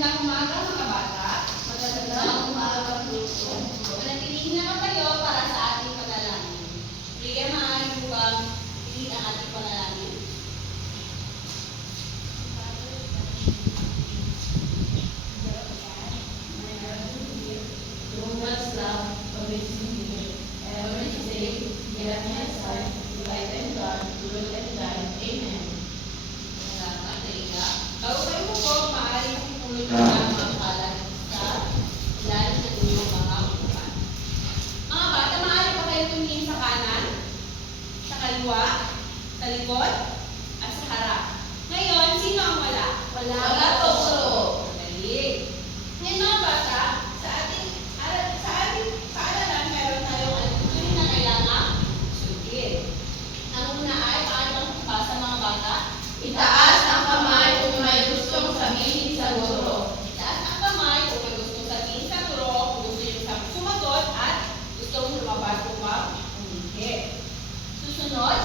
Magandang umaga mga bata. Magandang umaga po. Manatilihin naman kayo para sa ating panalangin. Bigyan maaari mo bang piliin ang ating panalangin? Romans love, amazing here. Every day, give me a sign, light and dark, good and light. Amen. Salamat, Leila. Bago kayo po, maaari makipulot ng mga kalat sa ilalim ng inyong mga upuan. Mga bata, maaari pa kayo tumingin sa kanan, sa kaliwa, sa likod, at sa harap. Ngayon, sino ang wala? Wala po, guro. Dali. Ngayon mga bata, sa ating paaralan, meron tayong alitunin na kailangan sundin. Ang una ay, paano bang basa mga bata? Itaas ang kamay kung may gustong sabihin sa guro. Itaas ang kamay kung may gustong sabihin sa guro, kung gusto niyo sumagot, at gusto mong lumabas upang umihi. Susunod,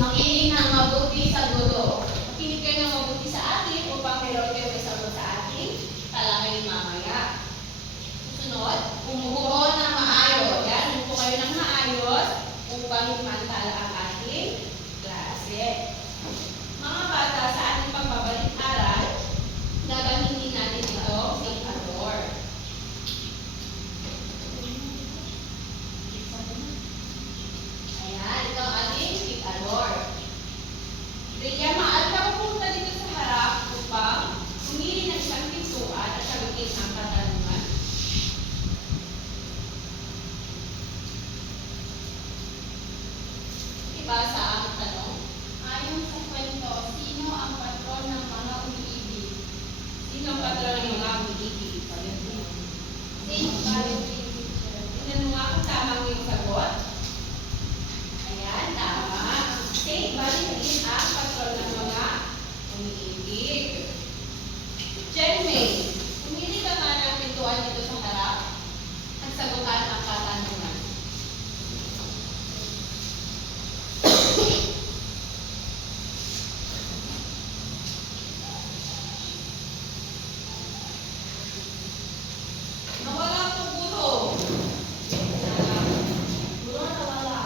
Makinig ng mabuti sa guro. makinig kayo ng mabuti sa atin upang meron kayo may sagot sa ating talangay mamaya. Susunod, Umupo ng maayos. yan, umupo kayo ng maayos upang himantala ang ating klase. Mga bata, sa ating pagbabalik-aral, gagamitin natin ito dictator. Ayan, ito ang ating dictator. Rhea, maaari ka pupunta dito sa harap upang pumili ng isang pintuan at sagutin ang katanungan. Ibasa ang tanong. Ayon sa kwento, sino ang patron ng mga umiibig? Sino ang patron ng mga umiibig? Saint Valentine Teacher. Tingnan mo nga kung tama ang iyong sagot. Ayan, tama. Saint Valentine ang patron ng mga umiibig. Jenmay, pumili ka nga ng pintuan dito sa harap at sagutan ang katanungan. Nawala po, guro. Guro, nawala.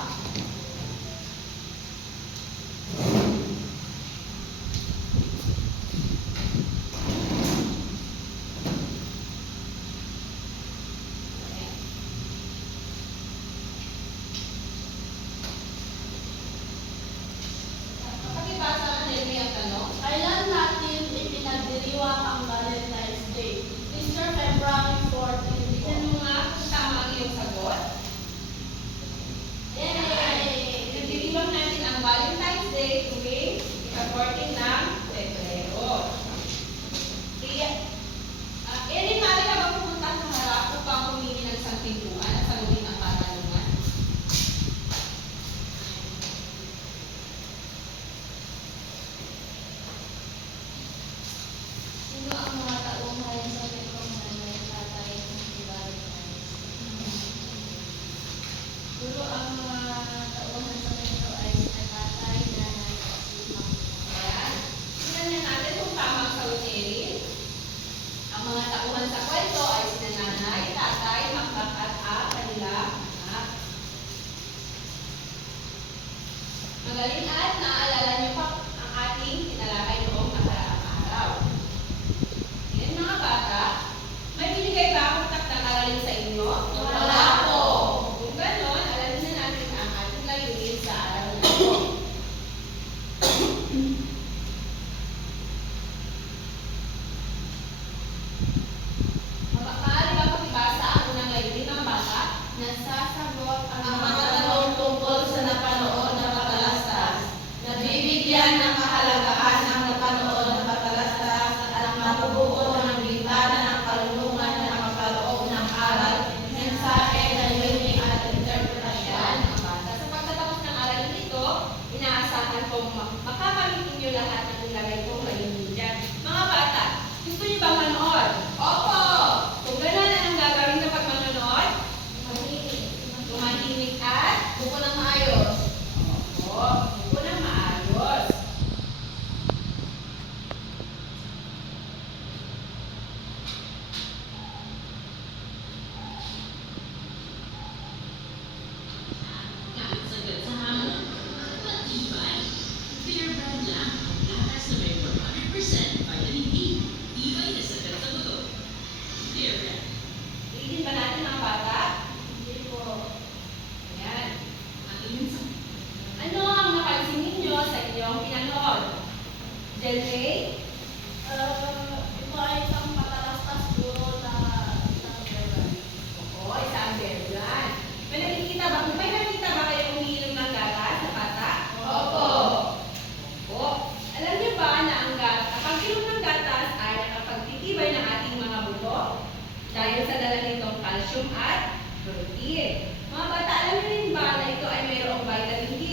calcium at protein. Mga bata, alam niyo rin ba na ito ay mayroong vitamin D?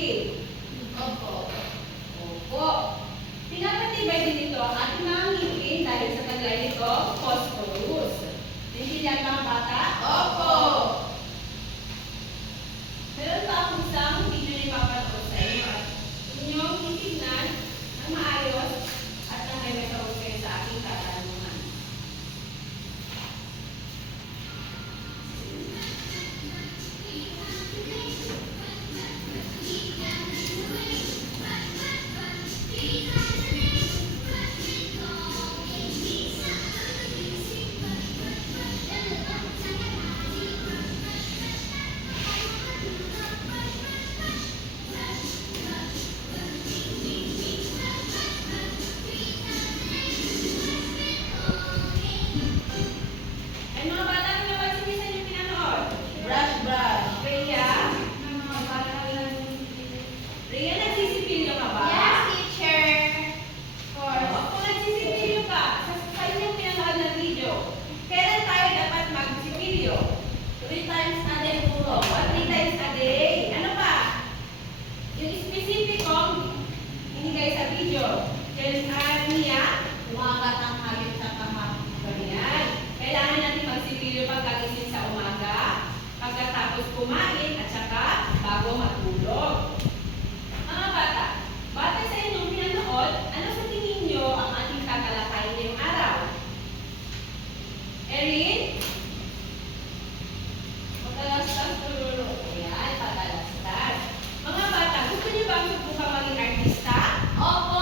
Opo. Opo. Pinapatibay din ito ang ating mga ngipin dahil sa taglay nito, phosphorus. Naintindihan mga bata? Opo. Meron pa akong isang video na ipapanood sa inyo at inyong titignan ng maayos at nang may sagot kayo sa aking katanungan. Ay mga bata, ano naman sinisan yung pinanood? Brush, brush. Rhea? Ng mga bata lang. Rhea, nagsisipilyo ka ba? Yes, teacher. Oo, kung nagsisipilyo ka, sa inyong pinanood na video, kailan tayo dapat magsipilyo? 3 times a day puro. What 3 times a day? Ano pa? Yung specificong hinigay sa video. Kailan niya? Umaga, tanghali, sa kahapon. Ganyan. Kailangan natin magsipilyo pagkagising sa umaga, pagkatapos kumain, at saka bago matulog. Mga bata, batay sa inyong pinanood, ano sa tingin nyo ang ating tatalakayin ngayong araw? Erin? Pagkalastas tuluro. Ayan, pagkalastas. Mga bata, gusto niyo ba subukan maging artista? Opo.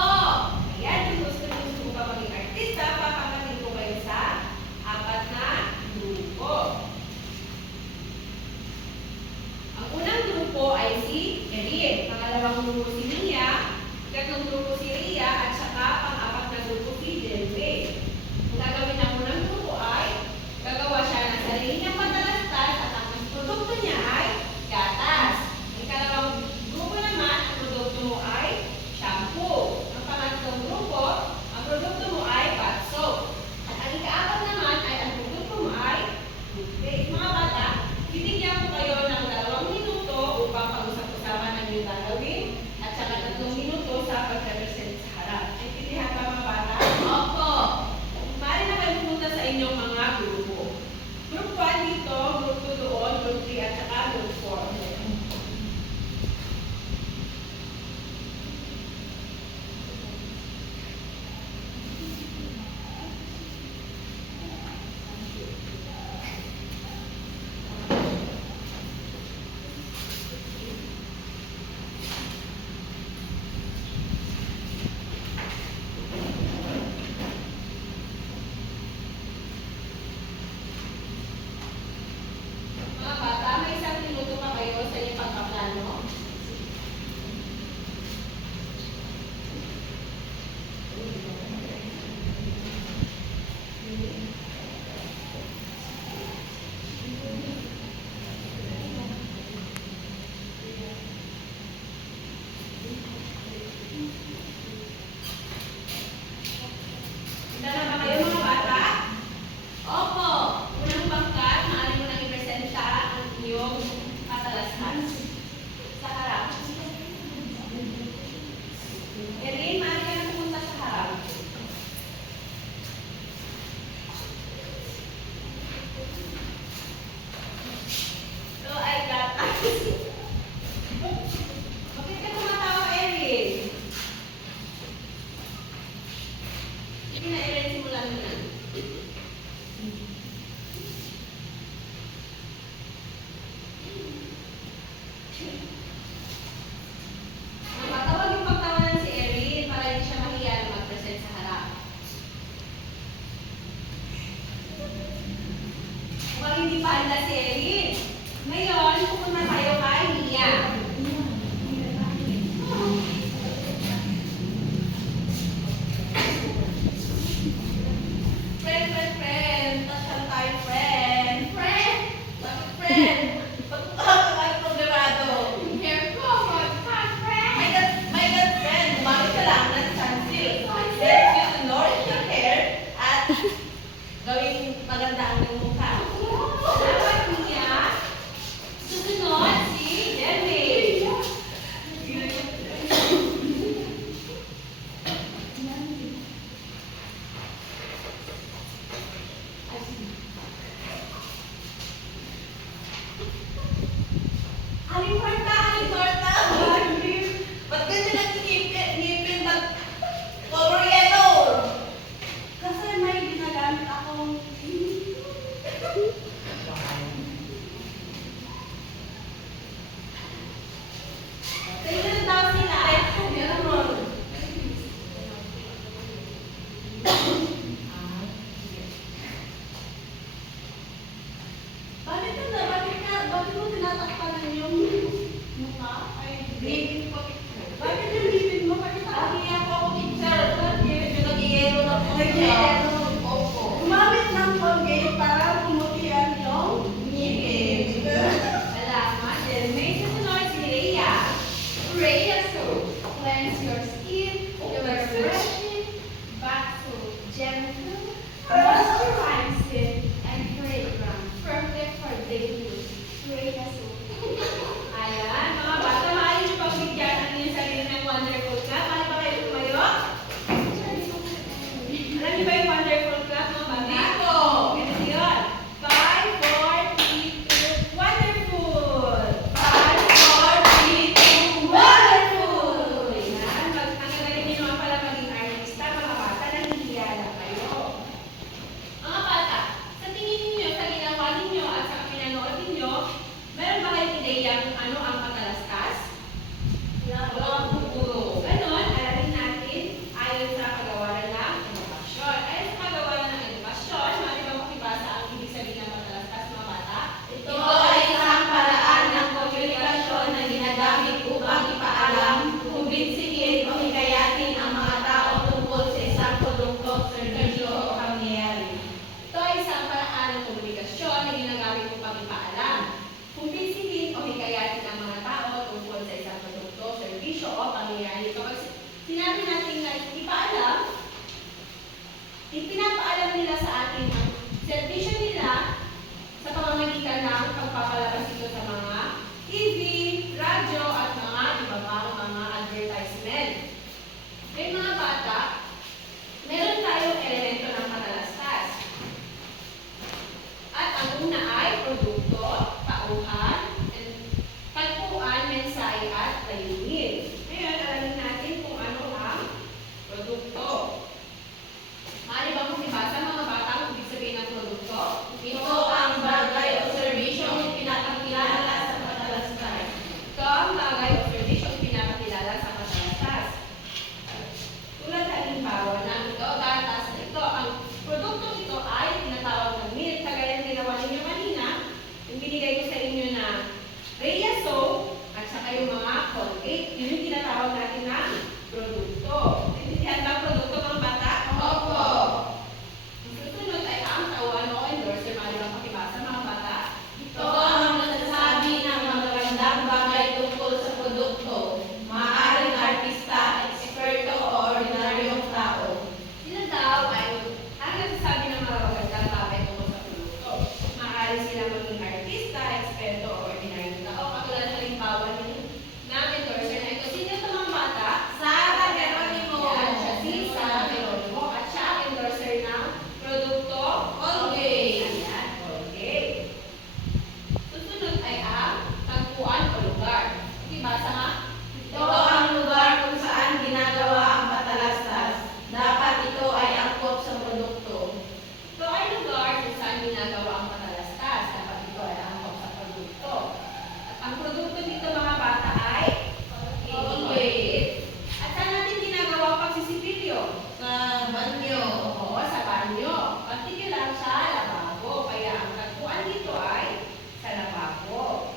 Ayan, kung gusto niyo subukan maging artista, papakatin ko kayo sa 4 na grupo. Ang unang grupo ay si Erin, pangalawang grupo si Mia, ikatlong grupo si Rhea, at saka pang-4 na grupo si Delve. Ang gagawin ng unang grupo ay gagawa siya ng sarili niyang patalastas at ang produkto niya ay gatas. Ang ikalawang grupo naman, ang produkto mo ay shampoo. Ang pangatlong grupo, ang produkto mo ay bath soap. At ang ika-4 naman ay ang produkto mo ay toothpaste. Mga bata, bibigyan ko kayo ng 2 minuto upang pag-usap-usapan ang inyong gagawin at saka 3 minuto sa pag-represent sa harap. Naintindihan ba mga bata? Opo. Maaari na kayo pumunta sa inyong mga grupo. Group 1 dito, Group 2 doon, Group 3 at saka Group 4. Mga bata, may 1 minuto pa kayo sa inyong pagpaplano. Handa na ba kayo mga bata? Opo. Unang bangkat, maaari mo nang ipresenta ang inyong patalastas sa harap. Erin, maaari ka na pumunta sa harap. So, ay gatas. Bakit ka tumatawa, Erin? Sige na, Erin, simulan mo na. Matawag yung pagtawanan si Erin para hindi siya mahiya na mag-present sa harap. Mukhang hindi pa handa si Erin. Ngayon, pupunta tayo kay Mia. Friend. Tasyal tayo, friend. Friend. Bakit, friend? Ba't ka tayo problemado? Hair ko. Magpa, friend. My God, friend, gumamit ka lang ng sunsil. Help you to nourish your hair at gawing maganda ang iyong mukha. Salamat, ang ginagawa ang matalastas. Dapat ito ay angkop sa produkto. At ang produkto dito mga bata ay Colgate. At saan natin ginagawa pagsisipilyo? Sa banyo. Oo, sa banyo. Particular sa lababo. Kaya ang tagpuan dito ay sa lababo.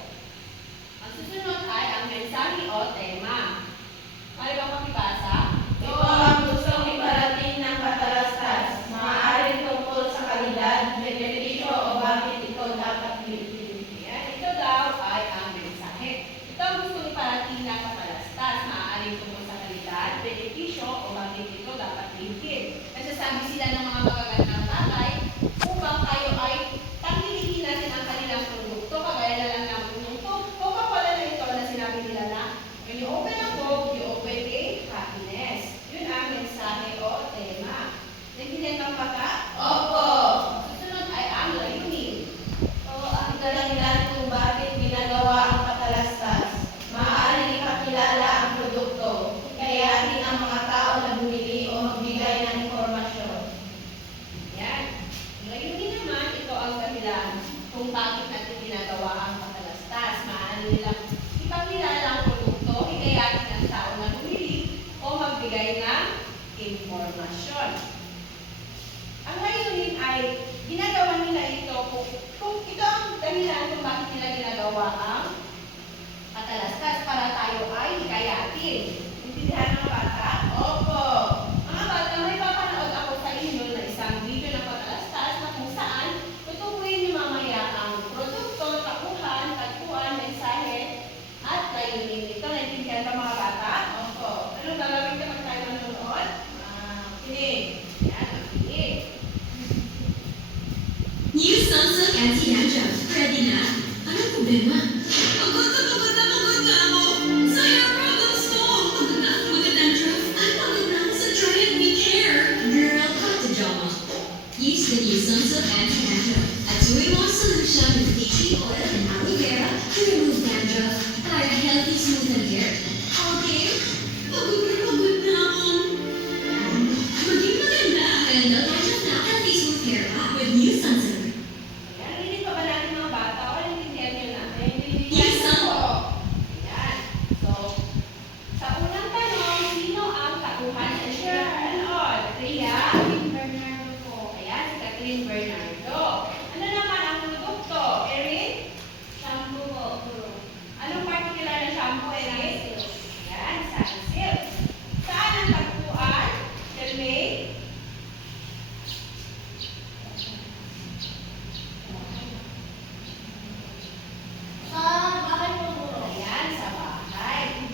Ang susunod ay ang mensahe o tema. Mali bang makibasa? Ito ang gustong iparating ng katalastas. Maaaring tungkol sa kalidad, benepisyo o bakit ito dapat pilitin. Ayan, ito daw ay ang mensahe. Ito ang gusto iparating ng katalastas. Maaaring tungkol sa kalidad, benepisyo o bakit ito dapat ligid. Nagsasabi sila ng mga magagandang bagay upang tayo ay tangilikin natin ang kanilang produkto. Kagaya na lang ng yung Coca-Cola na ito na sinabi nila na when you open a Coke, you open a happiness. Yun ang mensahe o tema. Naintindihan ng bata? Opo. Susunod ay ang layunin. Ito ang dahilan kung bakit ginagawa ang katalastas. Maaaring ipakilala ang produkto. Kayahin ang mga tao na bumili o magbigay ng impormasyon. Yan. Layunin naman, ito ang dahilan kung bakit natin ginagawa ang patalastas. Maaari nilang ipakilala ang produkto, higayatin ng tao na bumili o magbigay ng impormasyon. Ang layunin ay ginagawa nila ito kung ito ang dahilan kung bakit nila ginagawa ang patalastas para tayo ay higayatin. Intindihan ng bata? Opo. Mga bata, may papanood ako sa inyo na isang video ng patalastas na kung saan tutukuyin niyo mamaya ang produkto, takuhan, tagpuan, mensahe, at layunin nito. Naintindihan ba mga bata? Opo. Anong gagawin kapag tayo nanonood? Kinig. Yan, makinig. New Samsung Anti-Dandruff. Ready na? Anong problema? Pagod na ako. Sa hair problems ko. Pagod na ako mag-dandruff. At pagod na ako sa dry and weak hair. Girl, cut the drama. Use the new Samsung Anti-Dandruff. A 2-in-1 solution with tea tree oil and aloe vera to remove dandruff para healthy, smooth hair. Okay? Pagod na ako. Maging maganda ang dandruff na healthy, smooth hair with new Samsung. Yan, narinig pa ba natin mga bata? O naintindihan niyo na? Yes, po. Ayan. So, sa unang tanong, sino ang tauhan ng Sherlock? Tria? Bernardo po. Ayan, si Catherine Bernardo. Ano naman ang produkto? Erin? Shampoo po. Anong particular na shampoo, Erin? Ayan, Sunsilk. Saan ang tagpuan? Delmay? Sa bahay po po. Ayan, sa bahay.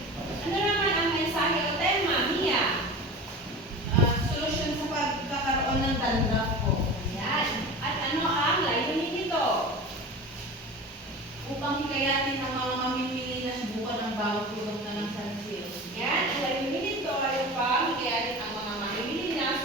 Ano naman ang mensahe o tema, Mia? Solusyon sa pagkakaroon ng dandruff po. Ayan. At ano ang layunin nito? Upang hikayatin ang mga mamimili na subukan ang bawat produkto ng Sunsilk. Yan, ang layunin nito ay upang higayatin ang mga mamimili na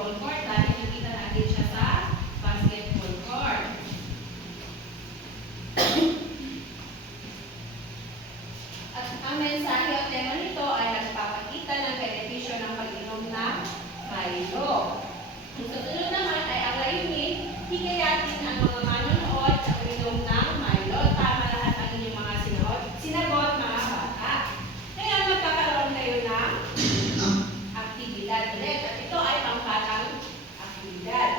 basketball court dahil nakita natin siya sa basketball court. At ang mensahe o tema nito ay nagpapakita ng benepisyo ng pag-inom ng Milo. Ang susunod naman ay ang layunin, hikayatin ang mga manonood sa uminom ng Milo. Tama lahat ang inyong mga sinagot mga bata. Kaya magkakaroon kayo ng aktibidad ulit. At ito ay pangbatang aktibidad.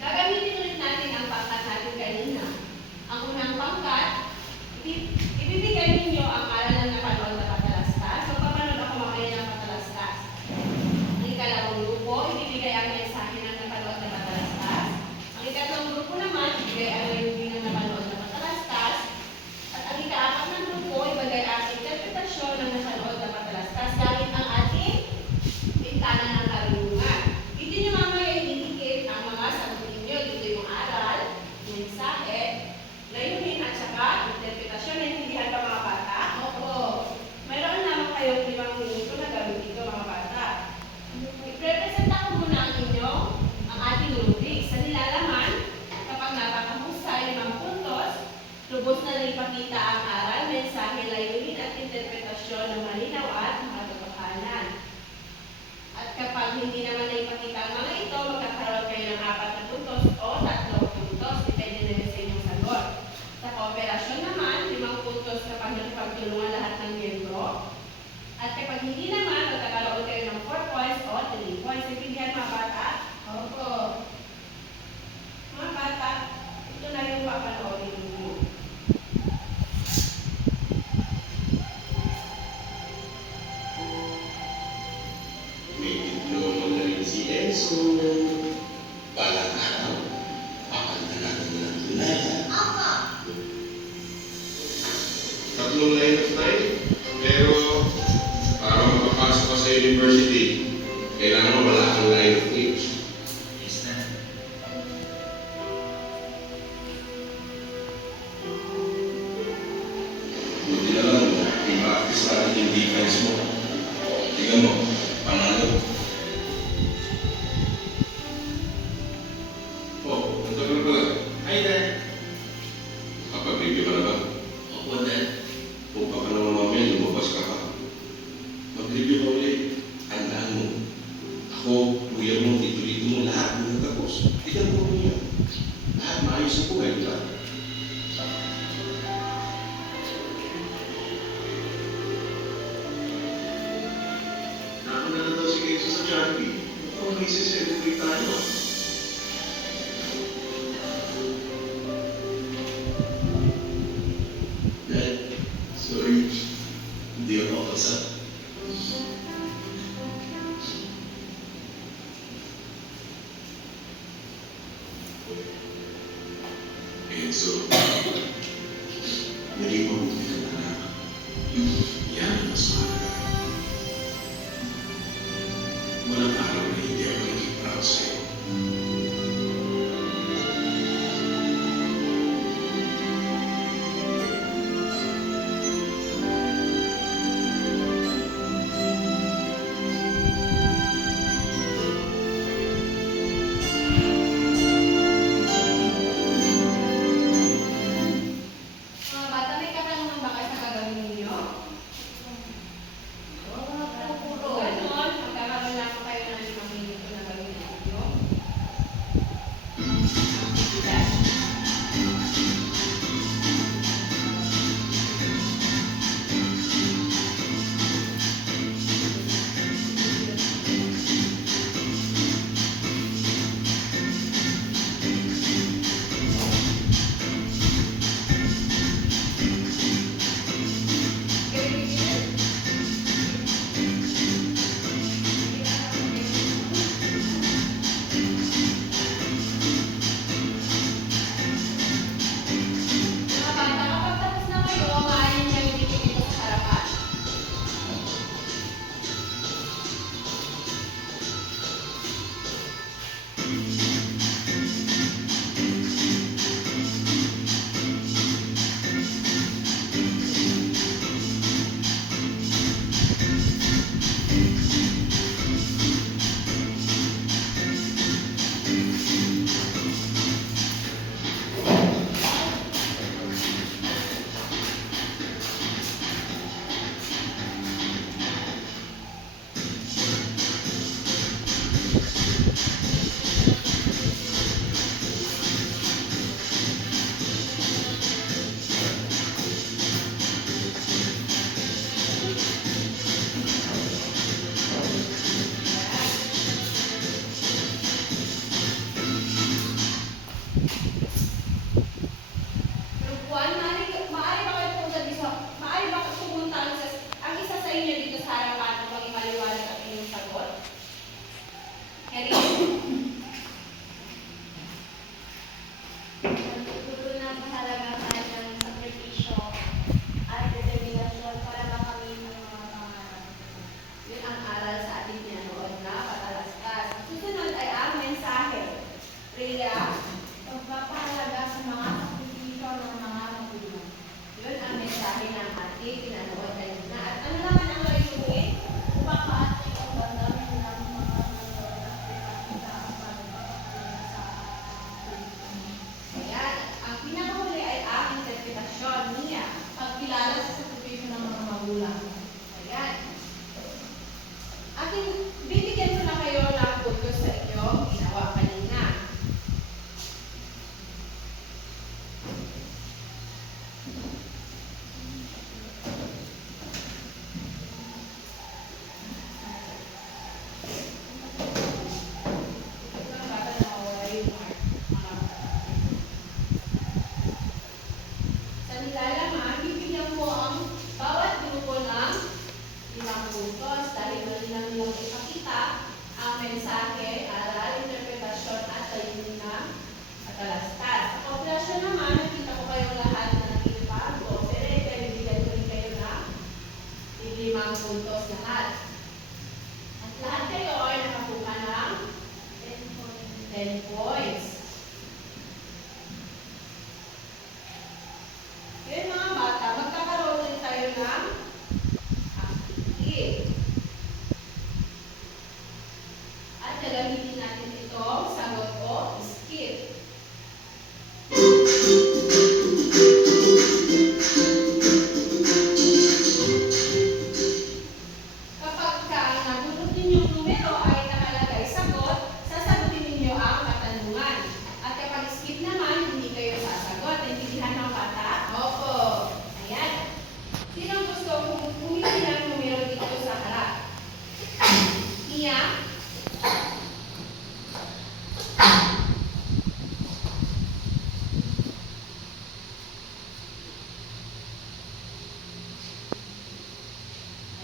Gagamitin ulit natin ang pangkat natin kanina. Ang unang pangkat, ibibigay ninyo ang aral ng napanood na patalastas. So, papanood ako mamaya ng patalastas. Ang ikalawang grupo, ibibigay ang mensahe ng napanood na patalastas. Ang ikatlong grupo naman, ibibigay ang layunin ng napanood na patalastas. At ang ikaapat na grupo, ibigay ang interpretasyon ng napanood na patalastas gamit ang ating bintana ng karunungan. Dito nyo mamaya ididikit ang mga sagot ninyo. Dito yung aral, mensahe, layunin at saka interpretasyon. Naintindihan ba mga bata? Opo. Mayroon naman kayong 5 minuto na gawin dito mga bata. I-presenta ko muna ang ating rubrics. Sa nilalaman, kapag napakahusay 5 puntos, lubos na ipakita ang aral, mensahe, layunin at interpretasyon ng malinaw at makatotohanan. At kapag hindi naman naipakita ang mga ito, magkakaroon kayo ng 4 na puntos o 3 puntos. Depende na rin sa inyong sagot. Sa kooperasyon naman, 5 puntos kapag nagpagtulungan lahat ng miyembro. At kapag hindi naman, magkakaroon kayo ng 4 points o 3 points. Naintindihan mga bata? Opo. Mga bata, ito na yung papanoorin ninyo. May diploma na rin si Enzo. Balang araw, papalitan natin ng tunaya. Tatlong line of time, pero para makapasok ka sa university, kailangan wala kang line of age. Yes, na. Buti na lang, i-practice natin yung defense mo. Tingnan mo, panalo. Oh, ang tagal pala. Hi, Dad. Kapag-review ka na ba? Opo, Dad. Kung baka naman mamaya lumabas ka pa. Mag-review ka ulit. Tandaan mo. Ako, kuya mo, tito-tito mo, lahat mo natapos. Tignan mo mo yan. Lahat maayos sa buhay, di ba? Nauna na daw si Kenzo sa Jollibee. Mukhang may celebrate tayo. Dad, sorry. Hindi ako kapasa. Enzo, naging mabuti ka na. Yan ang mas mahalaga. Walang araw na hindi ako naging proud sa'yo. mensahe, aral, interpretasyon at layunin ng katalastas. Sa populasyon naman, nakita ko kayong lahat na naging pero bibigyan ko rin kayo ng 5 puntos lahat. At lahat kayo ay nakakuha ng 10 points. Ngayon mga bata, magkakaroon din tayo ng activity. At gagamitin natin itong sagot o skip. Kapag nabulot ninyong numero ay nakalagay sagot, sasagutin ninyo ang katanungan. At kapag skip naman, hindi kayo sasagot. Naintindihan ng bata? Opo. Ayan. Sino gusto pumili ng numero dito sa harap? Mia?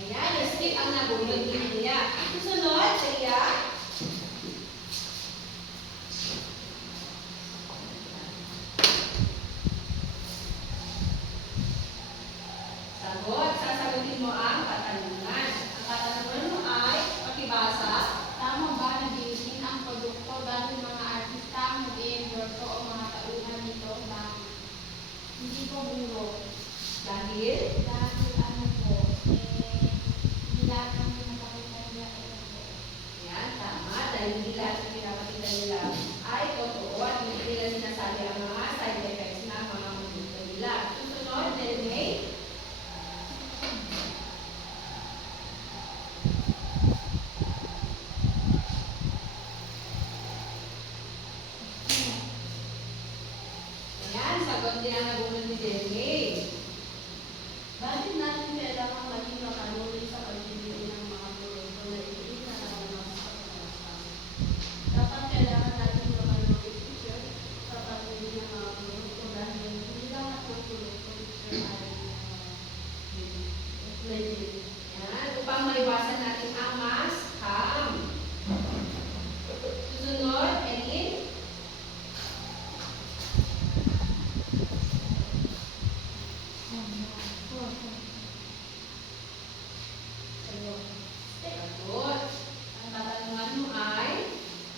Ayan, skip ang nabulot ni Mia. Susunod, Tia. Sagot, sasagutin mo ang katanungan. Ang katanungan mo ay pakibasa. Tama ba na bilhin ang produkto dahil mga artista ang mag-i-endorso o mga tauhan nito lang? Hindi ko buro. Dahil, Dahil ano po, hindi lahat ng pinapakita nila ay totoo. yan, tama. Dahil hindi lahat ng pinapakita nila ay totoo at hindi nila sinasabi ang mga side effects ng mga produkto nila. Susunod, Delmay. Ayan, sagot din ang nabunod ni Delmay. Bakit natin kailangan maging makanuri sa pagbibili ng mga produkto na hindi na naman sa pagkalastas? Dapat kailangan natin makanuri teacher sa pagbibili ng mga produkto dahil hindi lang ang produkto teacher ay legit. Yan, upang maiwasan natin ang mas scam. Susunod, Elin. Sagot. Ang tatanungan mo ay,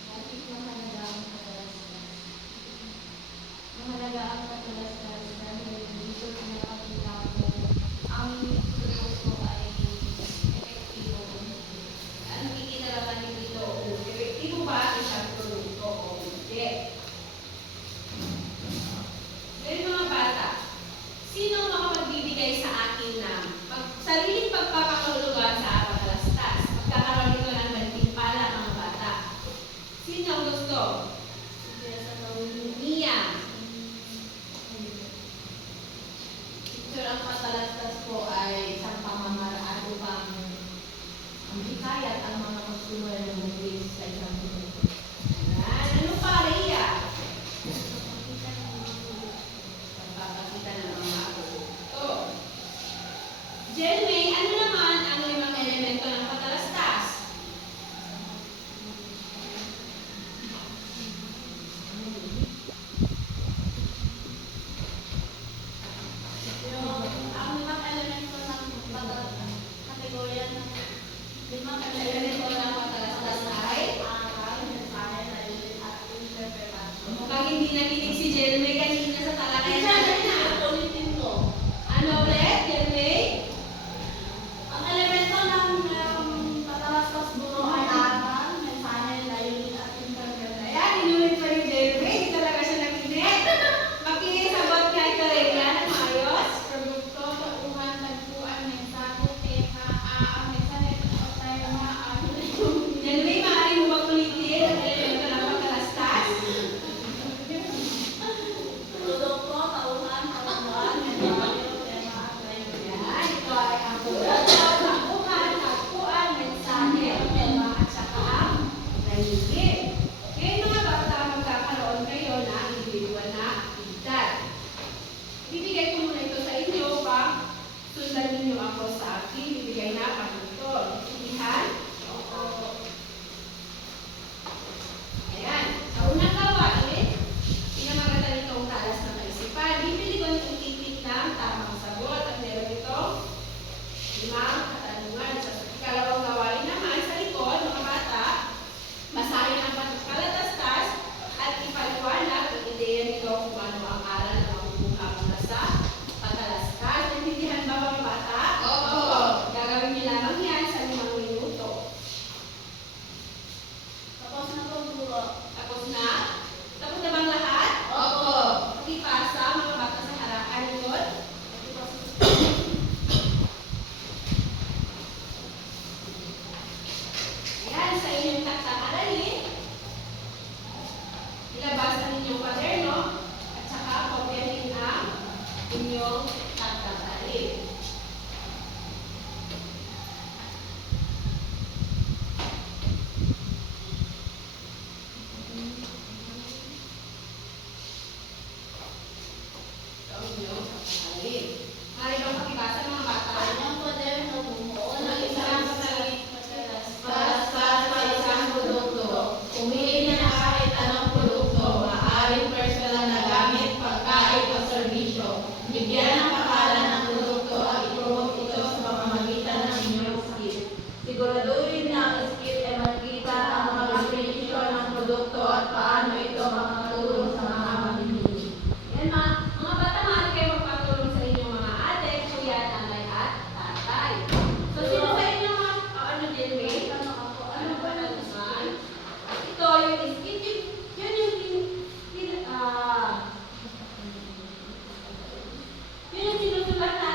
Bakit mahalaga ang katalastas? Mahalaga ang katalastas dahil dito pinapakita mo ang produkto ay epektibo o hindi. ano kikita lang natin dito? Epektibo ba ang isang produkto o hindi? Ngayon mga bata, sino ang makapagbibigay sa akin ng sariling pagpapakahulugan sa katalastas? Magkakaroon ito ng gantimpala mga bata. Sino ang gusto? Sige, sa gawin Mia. Teacher, ang katalastas po ay isang pamamaraan upang ang hikayat ang mga consumer na bumili sa isang produkto. Yan. Ano pa, Rhea? Makita ng mga produkto. Pagpapakita ng mga produkto. Jelmay, ano naman ang 5 elemento ng katalastas? Ang limang elemento ng kategorya ng limang Elemento ng katalastas ay? aral, mensahe, layunin at interpretasyon. Mukhang hindi nakinig si Jelmay kanina sa talakayan na. Ulitin ko. Ano ulit, Jelmay? Ang elemento ng katalastas buro ay aral, mensahe, layunin at interpretasyon. Ayan, inulit pa yung Jelmay. Hindi talaga siya nakinig. Makisagot nga ito, Rhea, ng maayos. Produkto, tauhan, tagpuan, mensahe, tema, ang mensahe o tema, ang layunin. Jelmay, maaari mo bang ulitin ang elemento ng katalastas? Produkto, tauhan, tagpuan, mensahe, tema, at layunin. Yan, ito ay ang produkto, takuhan, tagpuan, mensahe, tema, at saka ang layunin. Ngayon mga bata, magkakaroon kayo ng individual na aktibidad. Bibigay ko muna ito sa inyo upang sundan ninyo ako sa aking bibigay na pagtutol. Intindihan? lahat